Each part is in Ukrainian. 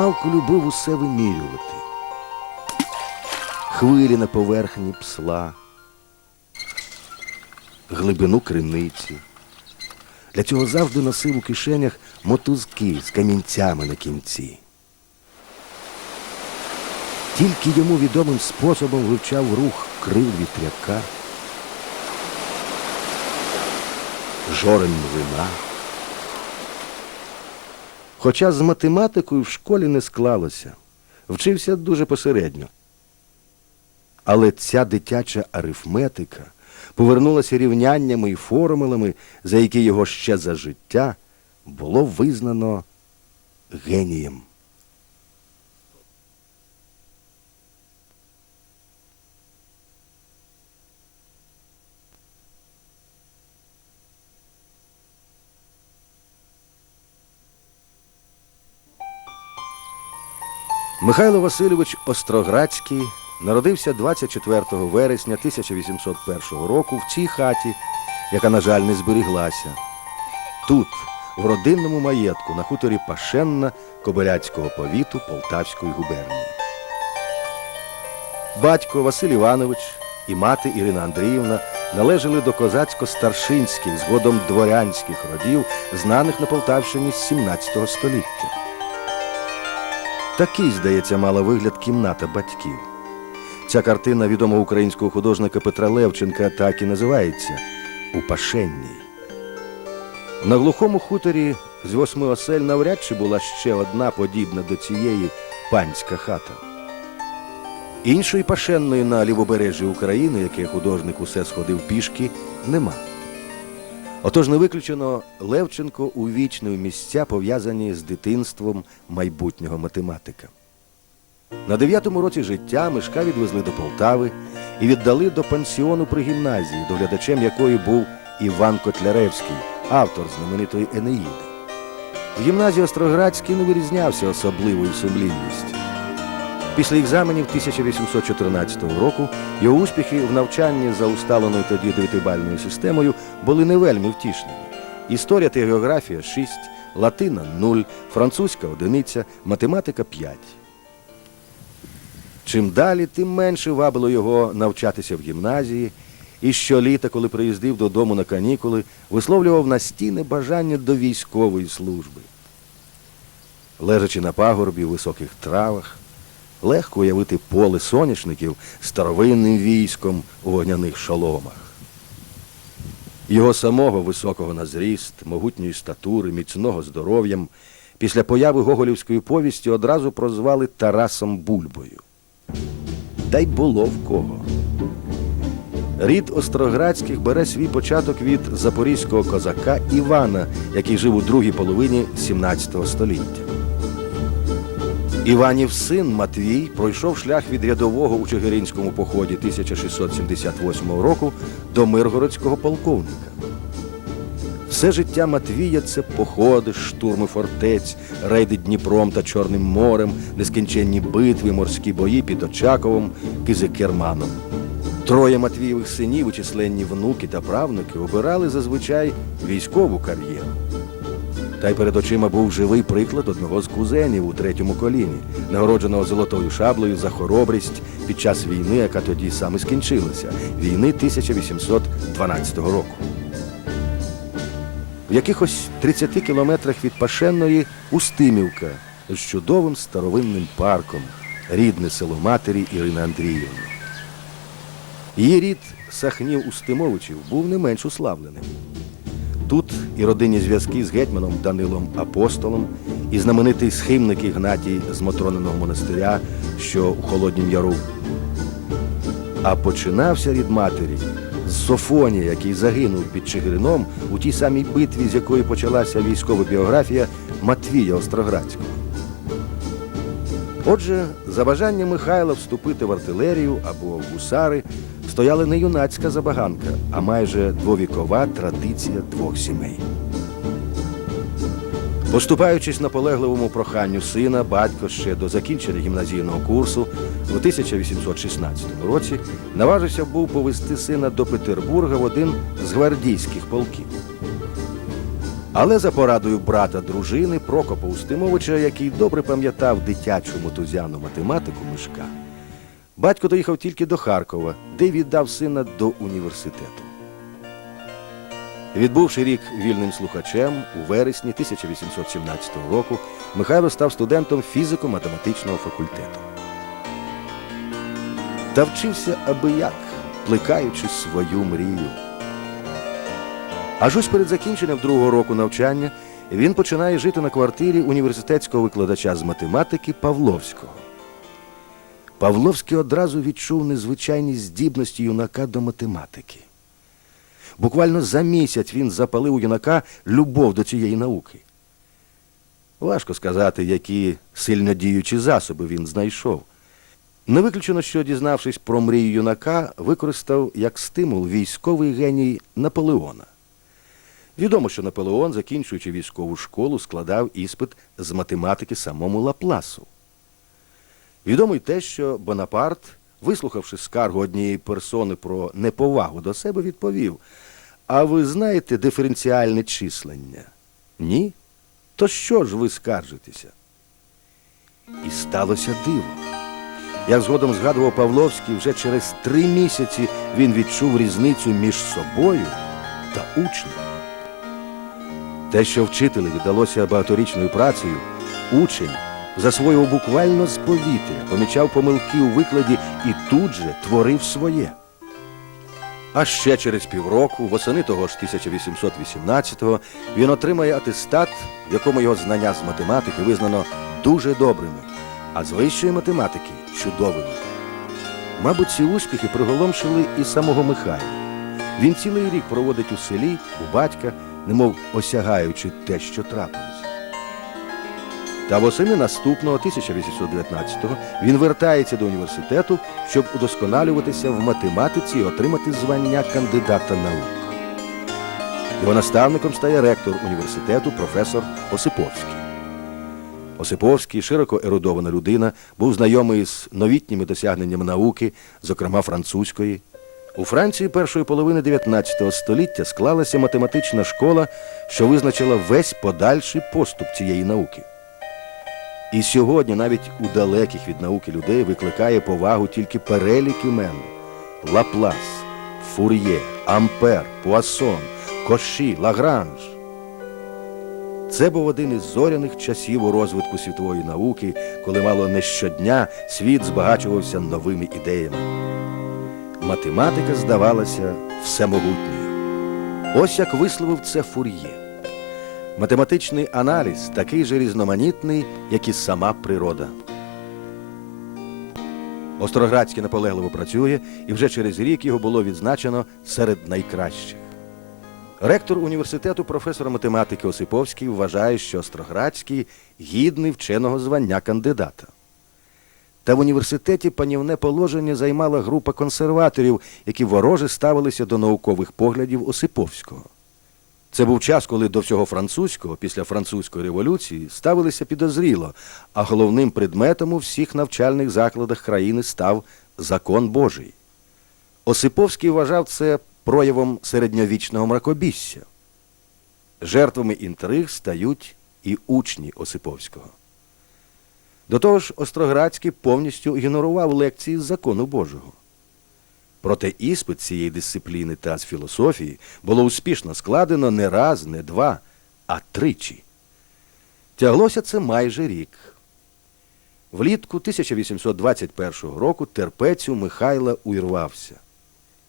змалку любив усе вимірювати. Хвилі на поверхні псла, глибину криниці. Для цього завжди носив у кишенях мотузки з камінцями на кінці. Тільки йому відомим способом вивчав рух крил вітряка, жорень млина. Хоча з математикою в школі не склалося, вчився дуже посередньо. Але ця дитяча арифметика повернулася рівняннями і формулами, за які його ще за життя було визнано генієм. Михайло Васильович Остроградський народився 24 вересня 1801 року в цій хаті, яка, на жаль, не зберіглася. Тут, в родинному маєтку на хуторі Пашенна Кобиляцького повіту Полтавської губернії. Батько Василь Іванович і мати Ірина Андріївна належали до козацько-старшинських, згодом дворянських родів, знаних на Полтавщині з 17 століття. Такий, здається, мала вигляд кімната батьків. Ця картина відомого українського художника Петра Левченка так і називається У Пашенній. На глухому хуторі з восьми осель навряд чи була ще одна подібна до цієї панська хата. Іншої пашенної на лівобережжі України, яке художник усе сходив пішки, нема. Отож не виключено Левченко увічнив місця, пов'язані з дитинством майбутнього математика. На дев'ятому році життя Мишка відвезли до Полтави і віддали до пансіону при гімназії, доглядачем якої був Іван Котляревський, автор знаменитої Енеїди. В гімназії Остроградський не вирізнявся особливою сумлінністю. Після екзаменів 1814 року його успіхи в навчанні за усталеною тоді дев'ятибальною системою були не вельми втішними. Історія та географія 6, латина 0, французька одиниця, математика 5. Чим далі, тим менше вабило його навчатися в гімназії, і щоліта, коли приїздив додому на канікули, висловлював настійне бажання до військової служби. Лежачи на пагорбі в високих травах, легко уявити поле соняшників старовинним військом у вогняних шоломах. Його самого високого на зріст, могутньої статури, міцного здоров'ям, після появи Гоголівської повісті одразу прозвали Тарасом Бульбою. Та й було в кого. Рід Остроградських бере свій початок від запорізького козака Івана, який жив у другій половині 17 століття. Іванів син Матвій пройшов шлях від рядового у Чигиринському поході 1678 року до Миргородського полковника. Все життя Матвія це походи, штурми фортець, рейди Дніпром та Чорним морем, нескінченні битви, морські бої під Очаковом, Кизикерманом. Троє Матвієвих синів, і численні внуки та правнуки, обирали зазвичай військову кар'єру. Та й перед очима був живий приклад одного з кузенів у третьому коліні, нагородженого золотою шаблею за хоробрість під час війни, яка тоді саме скінчилася війни 1812 року. В якихось 30 кілометрах від Пашенної Устимівка з чудовим старовинним парком, рідне село матері Ірини Андріївни. Її рід Сахнів Устимовичів був не менш уславленим. Тут і родинні зв'язки з гетьманом Данилом Апостолом, і знаменитий схимник Ігнатій з Мотроненого монастиря, що у Холоднім Яру. А починався рід матері з Софонія, який загинув під Чигирином у тій самій битві, з якої почалася військова біографія Матвія Остроградського. Отже, за бажанням Михайла вступити в артилерію або в гусари стояла не юнацька забаганка, а майже двовікова традиція двох сімей. Поступаючись наполегливому проханню сина, батько ще до закінчення гімназійного курсу в 1816 році наважився був повести сина до Петербурга в один з гвардійських полків. Але за порадою брата дружини Прокопа Устимовича, який добре пам'ятав дитячу мотузяну математику Мишка, батько доїхав тільки до Харкова, де віддав сина до університету. Відбувши рік вільним слухачем, у вересні 1817 року Михайло став студентом фізико-математичного факультету. Та вчився аби як, плекаючи свою мрію. Аж ось перед закінченням другого року навчання він починає жити на квартирі університетського викладача з математики Павловського. Павловський одразу відчув незвичайні здібності юнака до математики. Буквально за місяць він запалив у юнака любов до цієї науки. Важко сказати, які сильнодіючі засоби він знайшов. Не виключено, що, дізнавшись про мрію юнака, використав як стимул військовий геній Наполеона. Відомо, що Наполеон, закінчуючи військову школу, складав іспит з математики самому Лапласу. Відомо й те, що Бонапарт, вислухавши скаргу однієї персони про неповагу до себе, відповів: А ви знаєте диференціальне числення? Ні? То що ж ви скаржитеся? І сталося диво. Як згодом згадував Павловський, вже через три місяці він відчув різницю між собою та учнем. Те, що вчителеві далося багаторічною працею, учень засвоював буквально з повітря, помічав помилки у викладі і тут же творив своє. А ще через півроку, восени того ж 1818-го, він отримає атестат, в якому його знання з математики визнано дуже добрими, а з вищої математики чудовими. Мабуть, ці успіхи приголомшили і самого Михайла. Він цілий рік проводить у селі, у батька, немов осягаючи те, що трапилось. Та восени наступного 1819-го він вертається до університету, щоб удосконалюватися в математиці і отримати звання кандидата наук. Його наставником стає ректор університету професор Осиповський. Осиповський, широко ерудована людина, був знайомий з новітніми досягненнями науки, зокрема французької. У Франції першої половини 19 століття склалася математична школа, що визначила весь подальший поступ цієї науки. І сьогодні навіть у далеких від науки людей викликає повагу тільки перелік імен Лаплас, Фур'є, Ампер, Пуассон, Коші, Лагранж. Це був один із зоряних часів у розвитку світової науки, коли мало не щодня світ збагачувався новими ідеями. Математика здавалася всемогутньою. Ось як висловив це Фур'є. Математичний аналіз такий же різноманітний, як і сама природа. Остроградський наполегливо працює, і вже через рік його було відзначено серед найкращих. Ректор університету, професор математики Осиповський, вважає, що Остроградський гідний вченого звання кандидата. Та в університеті панівне положення займала група консерваторів, які вороже ставилися до наукових поглядів Осиповського. Це був час, коли до всього французького, після французької революції, ставилися підозріло, а головним предметом у всіх навчальних закладах країни став закон Божий. Осиповський вважав це проявом середньовічного мракобісся. Жертвами інтриг стають і учні Осиповського. До того ж, Остроградський повністю ігнорував лекції з закону Божого. Проте іспит цієї дисципліни та з філософії було успішно складено не раз, не два, а тричі. Тяглося це майже рік. Влітку 1821 року терпецю Михайла уірвався.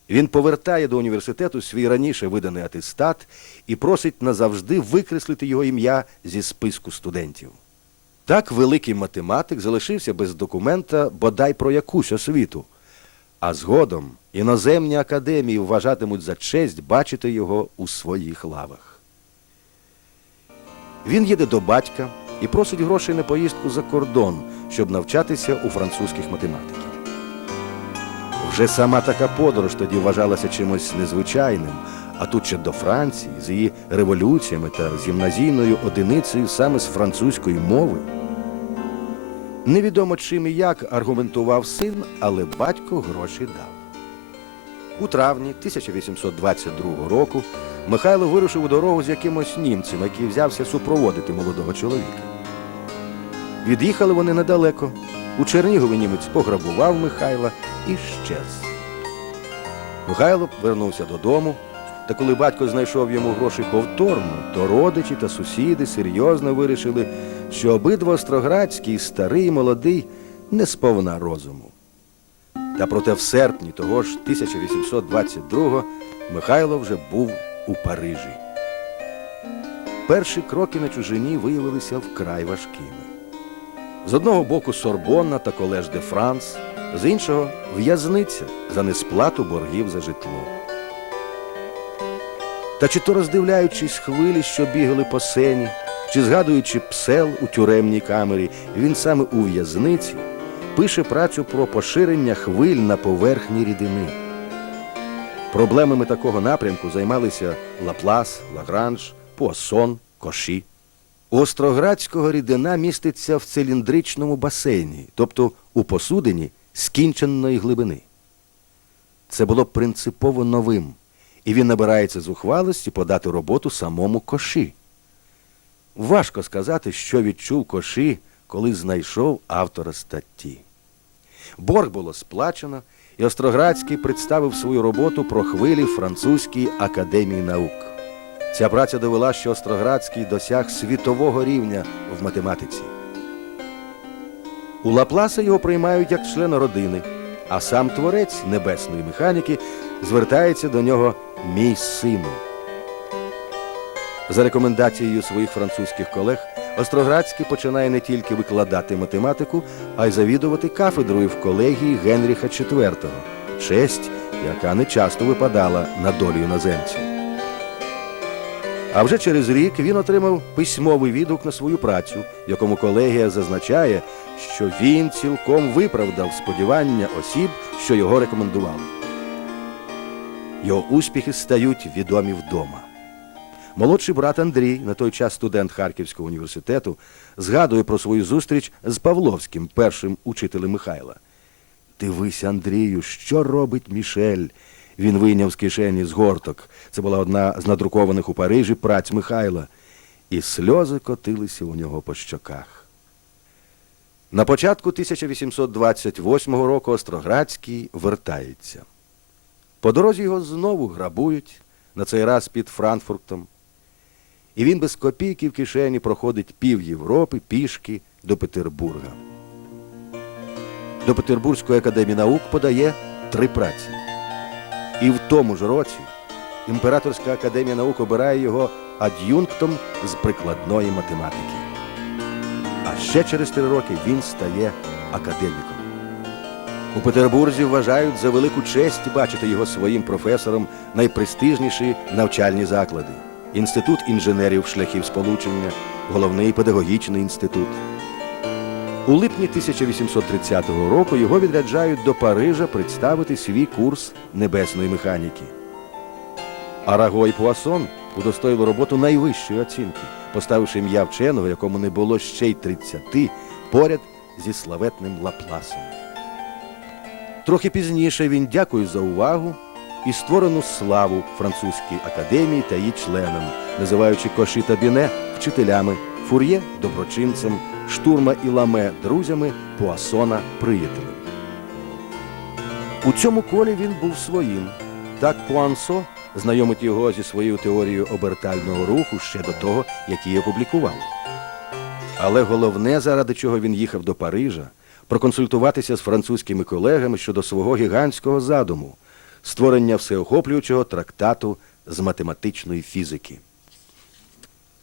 Він повертає до університету свій раніше виданий атестат і просить назавжди викреслити його ім'я зі списку студентів. Так великий математик залишився без документа бодай про якусь освіту. А згодом іноземні академії вважатимуть за честь бачити його у своїх лавах. Він їде до батька і просить грошей на поїздку за кордон, щоб навчатися у французьких математиків. Вже сама така подорож тоді вважалася чимось незвичайним, а тут ще до Франції з її революціями та з гімназійною одиницею саме з французької мови. Невідомо чим і як аргументував син, але батько гроші дав. У травні 1822 року Михайло вирушив у дорогу з якимось німцем, який взявся супроводити молодого чоловіка. Від'їхали вони недалеко. У Чернігові німець пограбував Михайла і щез. Михайло вернувся додому, та коли батько знайшов йому гроші повторно, то родичі та сусіди серйозно вирішили, що обидва Остроградський, старий і молодий, не сповна розуму. Та проте в серпні того ж 1822-го Михайло вже був у Парижі. Перші кроки на чужині виявилися вкрай важкими. З одного боку Сорбонна та колеж де Франс, з іншого в'язниця за несплату боргів за житло. Та чи то роздивляючись хвилі, що бігали по сені, чи згадуючи псел у тюремній камері, він саме у в'язниці пише працю про поширення хвиль на поверхні рідини. Проблемами такого напрямку займалися Лаплас, Лагранж, Пуассон, Коші. У Остроградського рідина міститься в циліндричному басейні, тобто у посудині скінченої глибини. Це було принципово новим, і він набирається зухвалості подати роботу самому Коші. Важко сказати, що відчув Коші, коли знайшов автора статті. Борг було сплачено, і Остроградський представив свою роботу про хвилі Французькій академії наук. Ця праця довела, що Остроградський досяг світового рівня в математиці. У Лапласа його приймають як члена родини, а сам творець небесної механіки звертається до нього мій сину. За рекомендацією своїх французьких колег, Остроградський починає не тільки викладати математику, а й завідувати кафедрою в колегії Генріха IV, честь, яка не часто випадала на долю іноземців. А вже через рік він отримав письмовий відгук на свою працю, якому колегія зазначає, що він цілком виправдав сподівання осіб, що його рекомендували. Його успіхи стають відомі вдома. Молодший брат Андрій, на той час студент Харківського університету, згадує про свою зустріч з Павловським, першим учителем Михайла. Дивись, Андрію, що робить Мішель. Він вийняв з кишені згорток. Це була одна з надрукованих у Парижі праць Михайла. І сльози котилися у нього по щоках. На початку 1828 року Остроградський вертається. По дорозі його знову грабують, на цей раз під Франкфуртом. І він без копійки в кишені проходить пів Європи пішки до Петербурга. До Петербурзької академії наук подає три праці. І в тому ж році Імператорська академія наук обирає його ад'юнктом з прикладної математики. А ще через три роки він стає академіком. У Петербурзі вважають за велику честь бачити його своїм професором найпрестижніші навчальні заклади. Інститут інженерів шляхів сполучення, головний педагогічний інститут. У липні 1830 року його відряджають до Парижа представити свій курс небесної механіки. Араго і Пуасон удостоїли роботу найвищої оцінки, поставивши ім'я вченого, якому не було ще й 30, поряд зі славетним Лапласом. Трохи пізніше він дякує за увагу і створену славу французькій академії та її членам, називаючи Коші та Біне вчителями, Фур'є доброчинцем, штурма і ламе друзями, Пуасона приятелем. У цьому колі він був своїм. Так Пуансо знайомить його зі своєю теорією обертального руху ще до того, як її опублікували. Але головне, заради чого він їхав до Парижа, проконсультуватися з французькими колегами щодо свого гігантського задуму створення всеохоплюючого трактату з математичної фізики.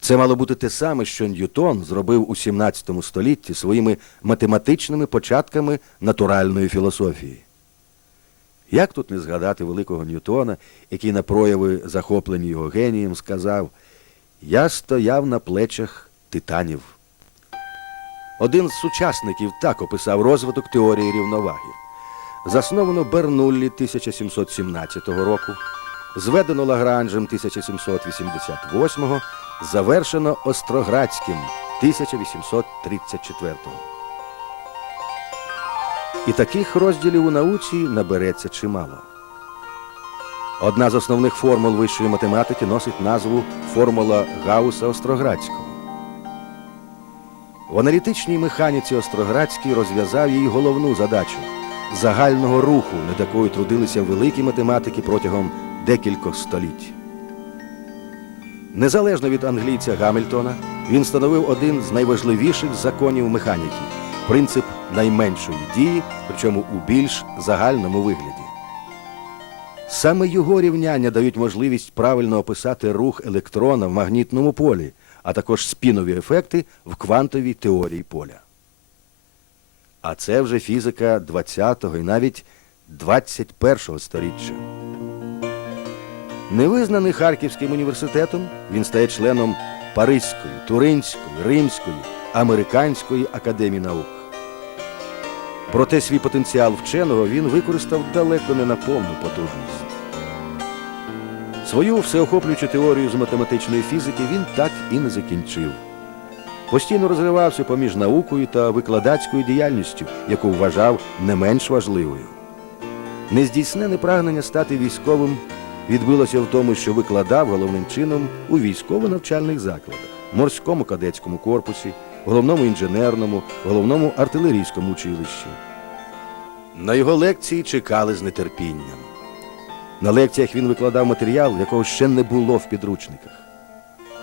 Це мало бути те саме, що Ньютон зробив у 17 столітті своїми математичними початками натуральної філософії. Як тут не згадати великого Ньютона, який на прояви, захоплені його генієм, сказав Я стояв на плечах титанів. Один з сучасників так описав розвиток теорії рівноваги. Засновано Бернуллі 1717 року, зведено Лагранжем 1788, завершено Остроградським 1834. І таких розділів у науці набереться чимало. Одна з основних формул вищої математики носить назву формула Гауса Остроградського. В аналітичній механіці Остроградський розв'язав її головну задачу загального руху, над якою трудилися великі математики протягом декількох століть. Незалежно від англійця Гамільтона, він встановив один з найважливіших законів механіки принцип найменшої дії, причому у більш загальному вигляді. Саме його рівняння дають можливість правильно описати рух електрона в магнітному полі, а також спінові ефекти в квантовій теорії поля. А це вже фізика 20-го і навіть 21-го сторіччя. Невизнаний Харківським університетом, він стає членом Паризької, Туринської, Римської, Американської академії наук. Проте свій потенціал вченого він використав далеко не на повну потужність. Свою всеохоплюючу теорію з математичної фізики він так і не закінчив. Постійно розривався поміж наукою та викладацькою діяльністю, яку вважав не менш важливою. Нездійснене прагнення стати військовим відбилося в тому, що викладав головним чином у військово-навчальних закладах, морському кадетському корпусі, головному інженерному, головному артилерійському училищі. На його лекції чекали з нетерпінням. На лекціях він викладав матеріал, якого ще не було в підручниках.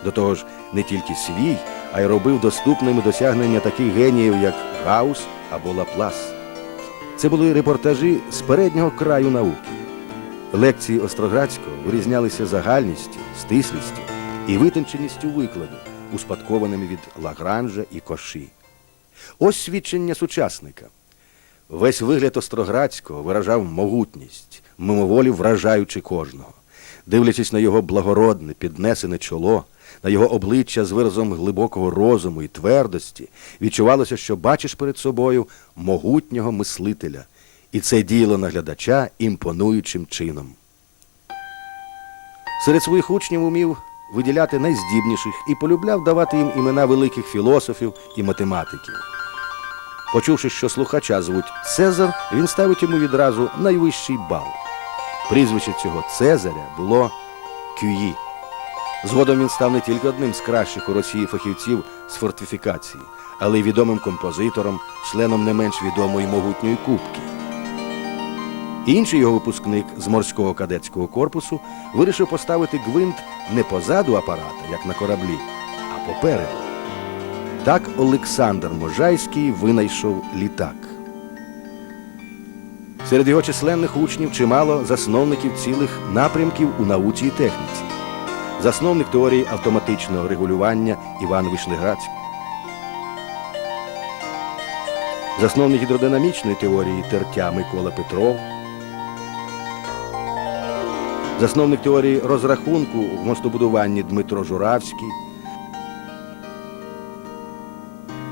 До того ж, не тільки свій, а й робив доступними досягнення таких геніїв, як Гаус або Лаплас. Це були репортажі з переднього краю науки. Лекції Остроградського вирізнялися загальністю, стислістю і витонченістю викладу, успадкованими від Лагранжа і Коші. Ось свідчення сучасника. Весь вигляд Остроградського виражав могутність, мимоволі вражаючи кожного. Дивлячись на його благородне, піднесене чоло, на його обличчя з виразом глибокого розуму і твердості, відчувалося, що бачиш перед собою могутнього мислителя, і це діяло на глядача імпонуючим чином. Серед своїх учнів умів виділяти найздібніших і полюбляв давати їм імена великих філософів і математиків. Почувши, що слухача звуть Цезар, він ставить йому відразу найвищий бал. Прізвище цього Цезаря було Кюї. Згодом він став не тільки одним з кращих у Росії фахівців з фортифікації, але й відомим композитором, членом не менш відомої могутньої кубки. Інший його випускник з морського кадетського корпусу вирішив поставити гвинт не позаду апарата, як на кораблі, а попереду. Так Олександр Можайський винайшов літак. Серед його численних учнів чимало засновників цілих напрямків у науці і техніці. Засновник теорії автоматичного регулювання Іван Вишнеградський. Засновник гідродинамічної теорії тертя Микола Петров. Засновник теорії розрахунку в мостобудуванні Дмитро Журавський.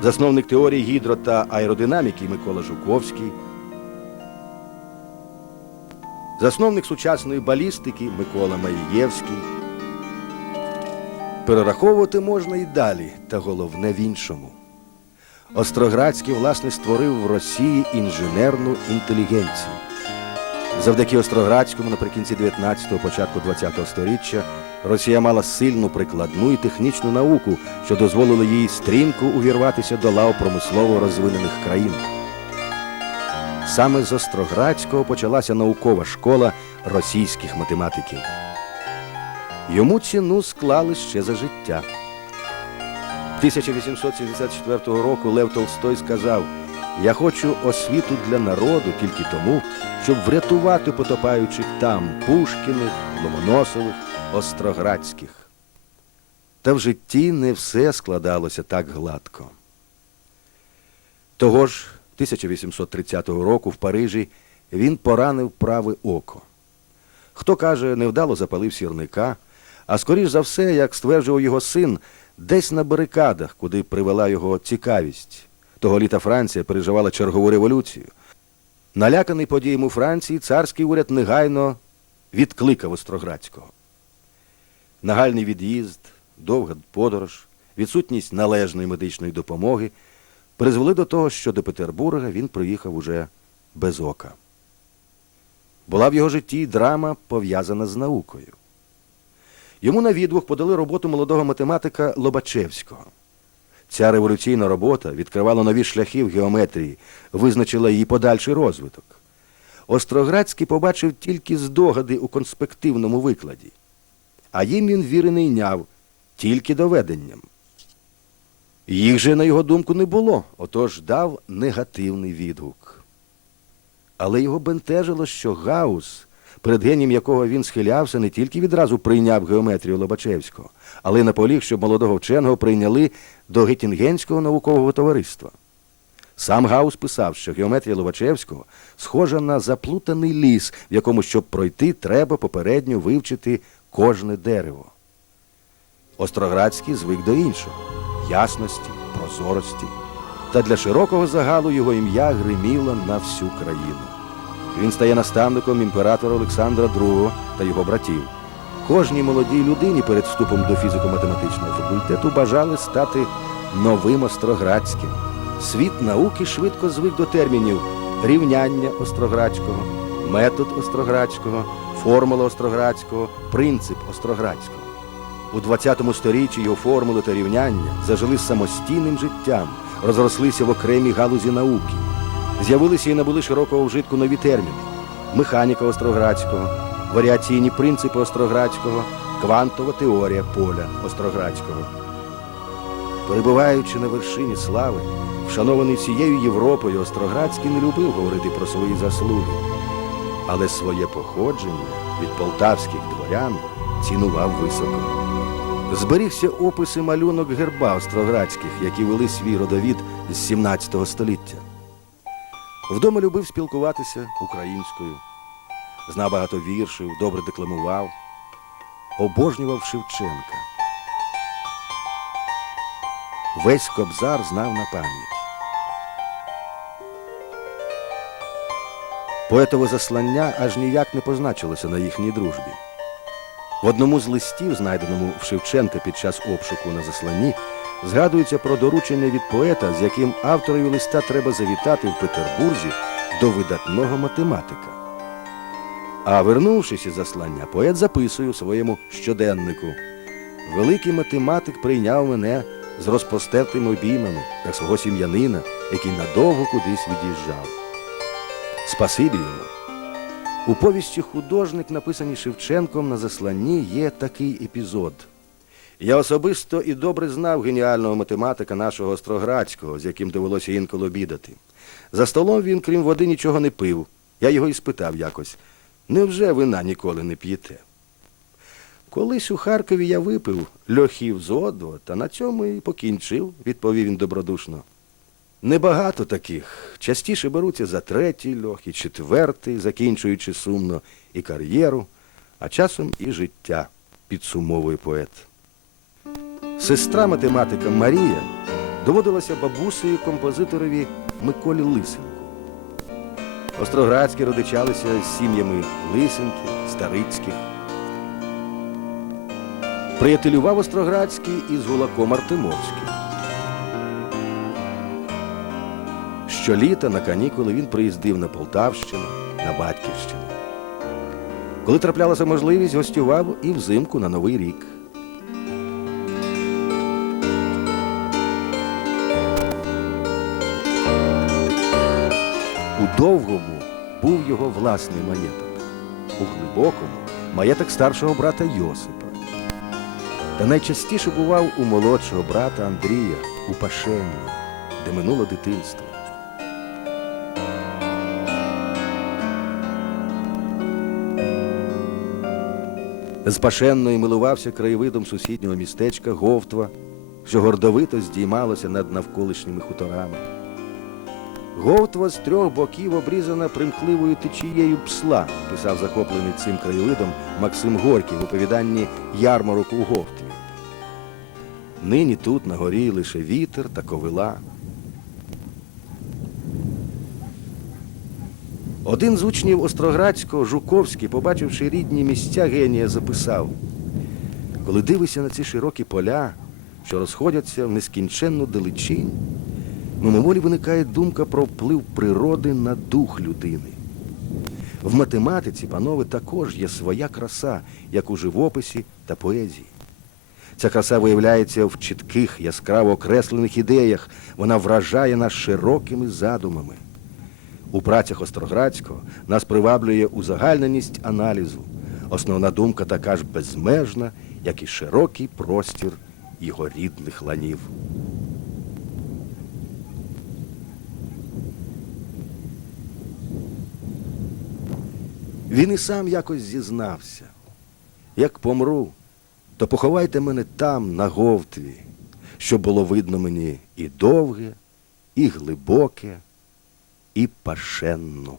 Засновник теорії гідро та аеродинаміки Микола Жуковський. Засновник сучасної балістики Микола Маєєвський. Перераховувати можна і далі, та головне в іншому. Остроградський, власне, створив в Росії інженерну інтелігенцію. Завдяки Остроградському наприкінці 19-го, початку 20-го століття Росія мала сильну прикладну і технічну науку, що дозволило їй стрімко увірватися до лав промислово розвинених країн. Саме з Остроградського почалася наукова школа російських математиків. Йому ціну склали ще за життя. 1874 року Лев Толстой сказав: Я хочу освіту для народу тільки тому, щоб врятувати потопаючих там Пушкіних, Ломоносових, Остроградських. Та в житті не все складалося так гладко. Того ж 1830 року в Парижі він поранив праве око. Хто каже, невдало запалив сірника, а скоріш за все, як стверджував його син, десь на барикадах, куди привела його цікавість. Того літа Франція переживала чергову революцію. Наляканий подіям у Франції, царський уряд негайно відкликав Остроградського. Нагальний від'їзд, довга подорож, відсутність належної медичної допомоги призвели до того, що до Петербурга він приїхав уже без ока. була в його житті драма, пов'язана з наукою. Йому на відгук подали роботу молодого математика Лобачевського. Ця революційна робота відкривала нові шляхи в геометрії, визначила її подальший розвиток. Остроградський побачив тільки здогади у конспективному викладі, а їм він віри не тільки доведенням. Їх же, на його думку, не було, отож дав негативний відгук. Але його бентежило, що Гаус, перед генієм якого він схилявся, не тільки відразу прийняв геометрію Лобачевського, але й наполіг, щоб молодого вченого прийняли до Геттінгенського наукового товариства. Сам Гаус писав, що геометрія Лобачевського схожа на заплутаний ліс, в якому, щоб пройти, треба попередньо вивчити кожне дерево. Остроградський звик до іншого ясності, прозорості. Та для широкого загалу його ім'я гриміло на всю країну. Він стає наставником імператора Олександра II та його братів. Кожній молодій людині перед вступом до фізико-математичного факультету бажали стати новим Остроградським. Світ науки швидко звик до термінів рівняння Остроградського, метод Остроградського, формула Остроградського, принцип Остроградського. У 20 сторіччі його формули та рівняння зажили самостійним життям, розрослися в окремі галузі науки. З'явилися і набули широкого вжитку нові терміни: механіка Остроградського, варіаційні принципи Остроградського, квантова теорія поля Остроградського. Перебуваючи на вершині слави, вшанований всією Європою, Остроградський не любив говорити про свої заслуги, але своє походження від полтавських дворян цінував високо. Зберігся опис і малюнок герба Остроградських, які вели свій родовід з 17 століття. Вдома любив спілкуватися українською, знав багато віршів, добре декламував, обожнював Шевченка. Весь кобзар знав на пам'ять. Поетове заслання аж ніяк не позначилося на їхній дружбі. В одному з листів, знайденому в Шевченка під час обшуку на засланні, згадується про доручення від поета, з яким авторові листа треба завітати в Петербурзі до видатного математика. А вернувшись із заслання, поет записує у своєму щоденнику Великий математик прийняв мене з розпостертими обіймами, як свого сім'янина, який надовго кудись від'їжджав. Спасибі йому. У повісті художник, написаній Шевченком на засланні, є такий епізод. Я особисто і добре знав геніального математика нашого Остроградського, з яким довелося інколи обідати. За столом він, крім води, нічого не пив. Я його і спитав якось, невже вина ніколи не п'єте? Колись у Харкові я випив льохів зодо, та на цьому і покінчив, відповів він добродушно. Небагато таких. Частіше беруться за третій льох і четвертий, закінчуючи сумно і кар'єру, а часом і життя, підсумовує поет. Сестра математика Марія доводилася бабусею композиторові Миколі Лисенку. Остроградські родичалися з сім'ями Лисенків, Старицьких. Приятелював Остроградський із Гулаком Артемовським. Щоліта на канікули він приїздив на Полтавщину, на Батьківщину. Коли траплялася можливість, гостював і взимку на Новий рік. Довгому був його власний маєток, у глибокому маєток старшого брата Йосипа. Та найчастіше бував у молодшого брата Андрія у Пашенні, де минуло дитинство. З Пашенної милувався краєвидом сусіднього містечка Говтва, що гордовито здіймалося над навколишніми хуторами. Говтва з трьох боків обрізана примхливою течією псла, писав захоплений цим краєвидом Максим Горький в оповіданні Ярмарок у Говтві. Нині тут на горі лише вітер та ковила. Один з учнів Остроградського, Жуковський, побачивши рідні місця генія, записав коли дивишся на ці широкі поля, що розходяться в нескінченну далечінь, мимоволі виникає думка про вплив природи на дух людини. В математиці, панове, також є своя краса, як у живописі та поезії. Ця краса виявляється в чітких, яскраво окреслених ідеях. Вона вражає нас широкими задумами. У працях Остроградського нас приваблює узагальненість аналізу. Основна думка така ж безмежна, як і широкий простір його рідних ланів. Він і сам якось зізнався. Як помру, то поховайте мене там, на говтві, що було видно мені і довге, і глибоке, і пашенну.